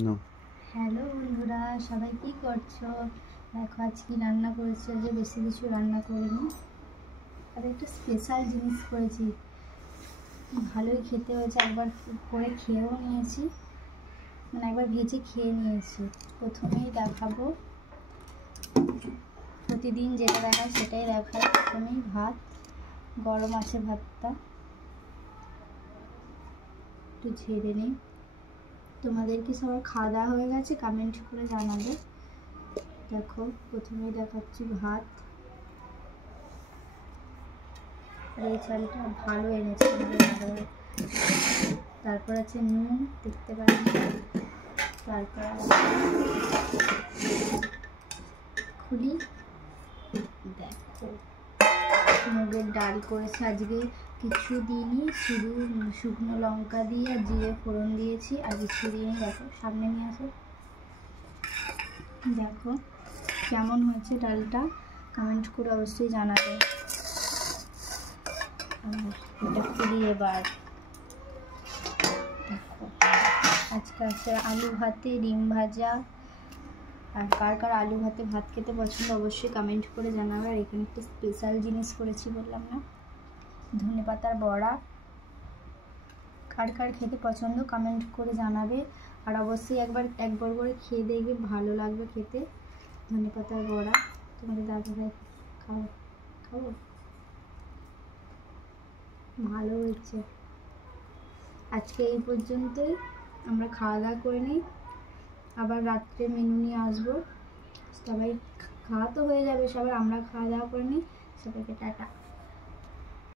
No. Hello বন্ধুরা, সবাই কি করছো? দেখো আজ কি রান্না করেছি। যে বেশি কিছু রান্না করিনি, আর একটা স্পেশাল জিনিস করেছি। ভালোই খেতে হয়েছে, একবার করে খেয়েও নিয়েছি, মানে একবার ভেজে খেয়ে নিয়েছি। প্রথমেই দেখাবো, প্রতিদিন যেটা দেখায় সেটাই দেখায়। প্রথমেই ভাত, গরম আছে ভাতটা, একটু ঝেড়ে নিই। তোমাদের কি সবার খাওয়া দাওয়া হয়ে গেছে? কমেন্ট করে জানাবে। দেখো প্রথমেই দেখাচ্ছি ভাত, আর এই চালটা ভালো এনেছে আমাদের দাদাভাই। তারপর আছে নুন, দেখতে পাচ্ছি। তারপর খুলি, দেখো মুগের ডাল করেছে আজকে। কিছু দিনই শুধু শুকনো লঙ্কা দিয়ে আর জিরে ফোড়ন দিয়েছি, আর কিছু দিনই। দেখো সামনে নিয়ে আসো, দেখো কেমন হয়েছে ডালটা, কমেন্ট করে অবশ্যই জানাবে। এটা খুলি এবার। দেখো আজকে আছে আলু ভাতে ডিম ভাজা। আর কার কার আলু ভাতে ভাত খেতে পছন্দ অবশ্যই কমেন্ট করে জানাবে। আর এখানে একটা স্পেশাল জিনিস করেছি বললাম না, ধনেপাতার বড়া। কার কার খেতে পছন্দ কমেন্ট করে জানাবে, আর অবশ্যই একবার করে খেয়ে দেখবে, ভালো লাগবে খেতে। ধনেপাতার বড়া তোমাদের দাদাভাই খাও, খাবো, ভালো হয়েছে। আজকে এই পর্যন্তই, আমরা খাওয়া দাওয়া করে নিই, আবার রাত্রে মেনু নিয়ে আসবো। সবাই খাওয়া তো হয়ে যাবে সবার, আমরা খাওয়া দাওয়া করে নিই। সবাইকে টাটা।